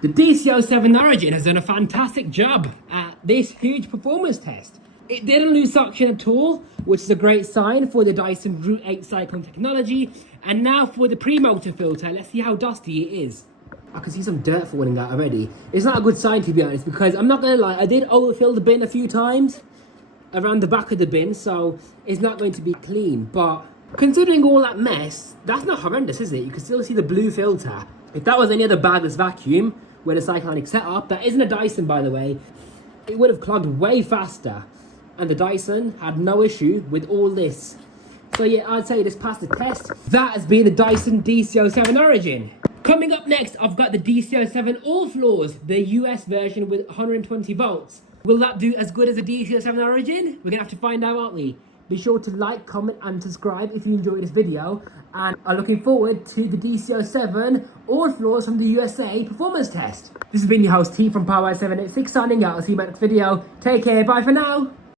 The DC07 Origin has done a fantastic job at this huge performance test. It didn't lose suction at all, which is a great sign for the Dyson Root 8 cyclone technology. And now for the pre-motor filter, let's see how dusty it is. I can see some dirt falling out already. It's not a good sign, to be honest, because I'm not gonna lie, I did overfill the bin a few times around the back of the bin, so it's not going to be clean. But considering all that mess, that's not horrendous, is it? You can still see the blue filter. If that was any other bagless vacuum with a cyclonic setup, that isn't a Dyson, by the way, it would have clogged way faster. And the Dyson had no issue with all this. So yeah, I'd say this passed the test. That has been the Dyson DC07 Origin. Coming up next, I've got the DC07 All Floors, the US version with 120 volts. Will that do as good as the DC07 Origin? We're gonna have to find out, aren't we? Be sure to like, comment and subscribe if you enjoyed this video. And I'm looking forward to the DC07 All Floors from the USA performance test. This has been your host T from Power 786 signing out. I'll see you in my next video. Take care, bye for now.